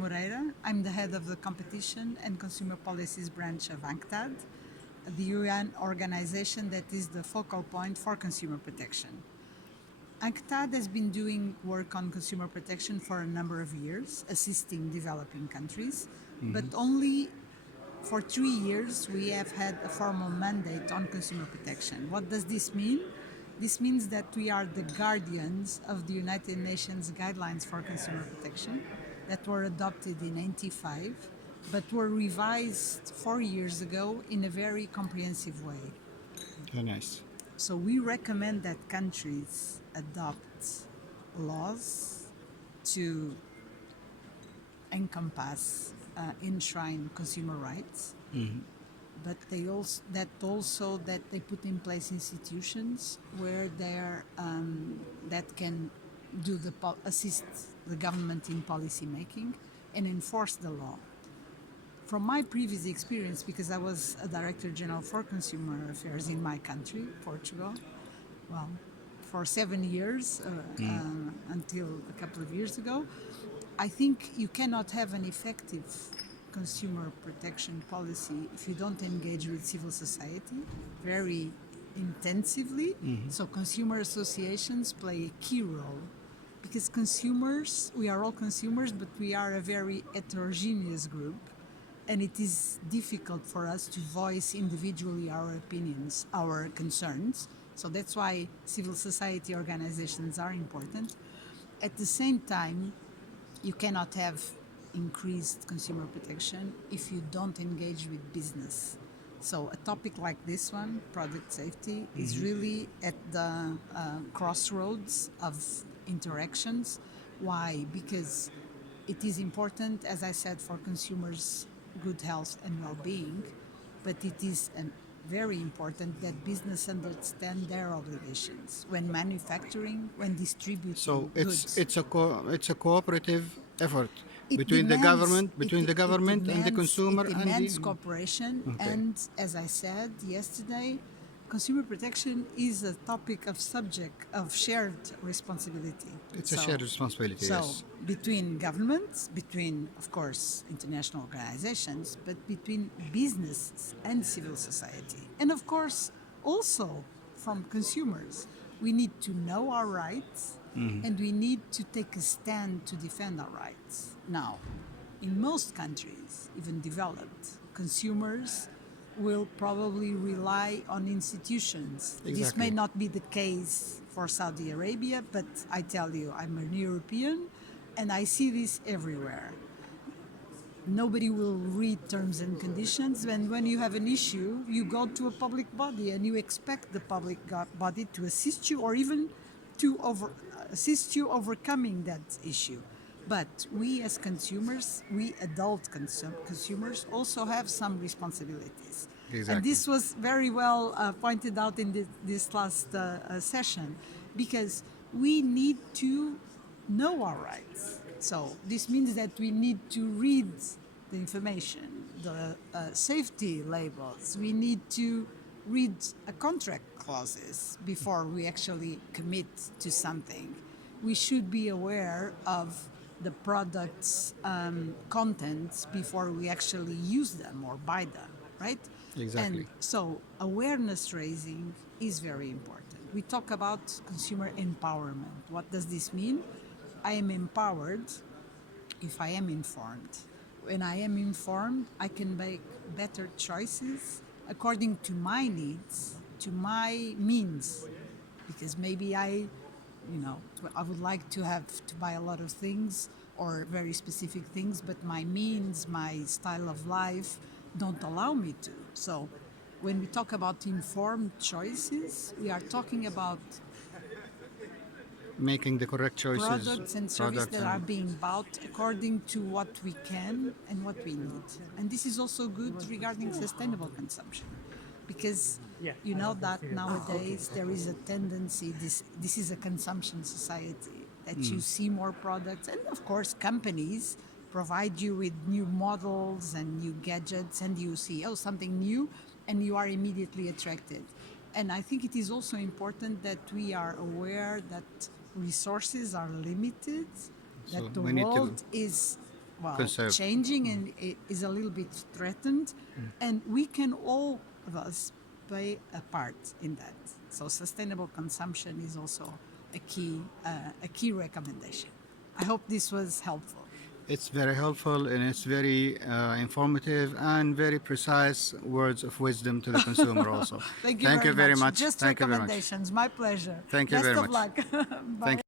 Mوريرا. I'm the head of the Competition and Consumer Policies branch of UNCTAD, the UN organization that is the focal point for consumer protection. UNCTAD has been doing work on consumer protection for a number of years, assisting developing countries, but only for 3 years we have had a formal mandate on consumer protection. What does this mean? This means that we are the guardians of the United Nations guidelines for consumer protection that were adopted in 1995, but were revised 4 years ago in a very comprehensive way. Very nice. So we recommend that countries adopt laws to encompass, enshrine consumer rights, but they also that they put in place institutions where that can assist the government in policy making and enforce the law. From my previous experience, because I was a Director General for Consumer Affairs in my country, Portugal, for 7 years until a couple of years ago, I think you cannot have an effective consumer protection policy if you don't engage with civil society very intensively. So consumer associations play a key role, because consumers, we are all consumers, but we are a very heterogeneous group, and it is difficult for us to voice individually our opinions, our concerns. So that's why civil society organizations are important. At the same time, you cannot have increased consumer protection if you don't engage with business. So a topic like this one, product safety, is really at the crossroads of interactions. Why? Because it is important, as I said, for consumers' good health and well-being, but it is very important that business understand their obligations when manufacturing, when distributing So goods. it's a cooperative effort It between the demands- government it and the demands- consumer It and demands the cooperation, Okay. and as I said yesterday, consumer protection is a topic of shared responsibility. It's a shared responsibility. So Yes. between governments, between, of course, international organizations, but between business and civil society. And of course, also from consumers. We need to know our rights, and we need to take a stand to defend our rights. Now, in most countries, even developed, consumers will probably rely on institutions. This Exactly. may not be the case for Saudi Arabia, but I tell you, I'm an European and I see this everywhere. Nobody will read terms and conditions, and when you have an issue, you go to a public body and you expect the public body to assist you, or even to assist you overcoming that issue. But we as consumers, we adult consumers, also have some responsibilities. Exactly. And this was very well pointed out in this last session, because we need to know our rights. So this means that we need to read the information, the safety labels. We need to read a contract clauses before we actually commit to something. We should be aware of the product's contents before we actually use them or buy them, right? Exactly. And so awareness raising is very important. We talk about consumer empowerment. What does this mean? I am empowered if I am informed. When I am informed, I can make better choices according to my needs, to my means. Because maybe I would like to buy a lot of things or very specific things, but my means, my style of life don't allow me to. So when we talk about informed choices, we are talking about Making the correct choices. products and services that are being bought according to what we can and what we need. And this is also good regarding sustainable consumption, because you know that nowadays there is a tendency, this is a consumption society, that you see more products, and of course companies provide you with new models and new gadgets, and you see, something new, and you are immediately attracted. And I think it is also important that we are aware that resources are limited, So that the we need to- world is conserve. changing and it is a little bit threatened, and we can all of us play a part in that. So sustainable consumption is also a key recommendation. I hope this was helpful. It's very helpful and it's very informative and very precise words of wisdom to the consumer also. Thank you very much. Just Thank you very much. recommendations. My pleasure. Thank you Best very of much. luck. Bye. Thank you.